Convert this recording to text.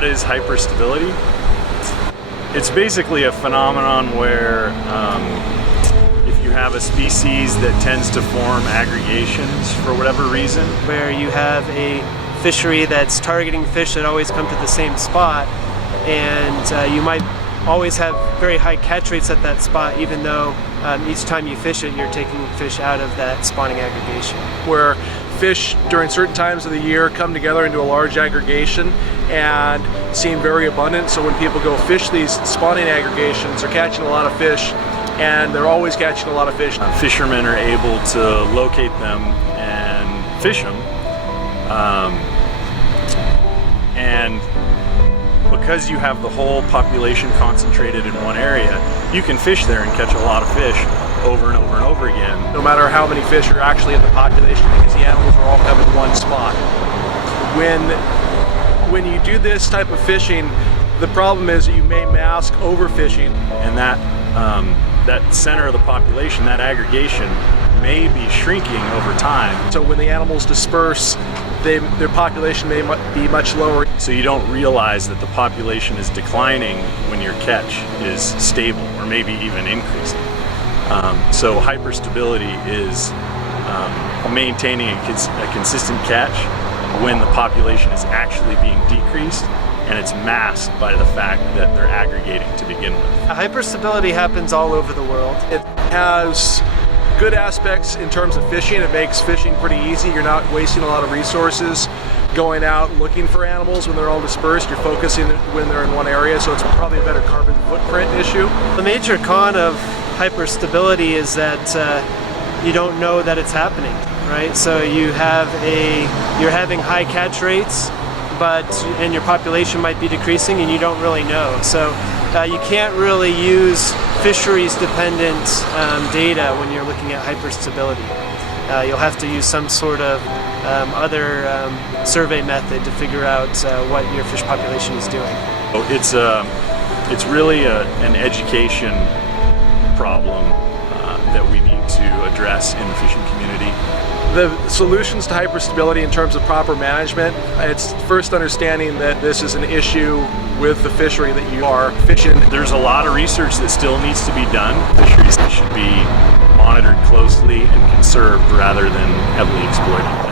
What is hyperstability? It's basically a phenomenon where if you have a species that tends to form aggregations for whatever reason, where you have a fishery that's targeting fish that always come to the same spot, and you might always have very high catch rates at that spot, even though each time you fish it, you're taking fish out of that spawning aggregation. Where fish during certain times of the year come together into a large aggregation and seem very abundant, so when people go fish these spawning aggregations, they're catching a lot of fish, and they're always catching a lot of fish. Fishermen are able to locate them and fish them, and because you have the whole population concentrated in one area, you can fish there and catch a lot of fish over and over and over again. No matter how many fish are actually in the population, because the animals are all coming to one spot. When you do this type of fishing, the problem is that you may mask overfishing. And that center of the population, that aggregation, may be shrinking over time. So when the animals disperse, their population may be much lower. So you don't realize that the population is declining when your catch is stable or maybe even increasing. So hyperstability is maintaining a consistent catch when the population is actually being decreased, and it's masked by the fact that they're aggregating to begin with. Hyperstability happens all over the world. It has good aspects in terms of fishing. It makes fishing pretty easy. You're not wasting a lot of resources going out looking for animals when they're all dispersed. You're focusing when they're in one area, so it's probably a better carbon footprint issue. The major con of hyperstability is that you don't know that it's happening, right? So you're having high catch rates, and your population might be decreasing, and you don't really know. So you can't really use fisheries-dependent data when you're looking at hyperstability. You'll have to use some sort of other survey method to figure out what your fish population is doing. It's really an education problem that we need to address in the fishing community. The solutions to hyperstability in terms of proper management, it's first understanding that this is an issue with the fishery that you are fishing. There's a lot of research that still needs to be done. Fisheries should be monitored closely and conserved rather than heavily exploited.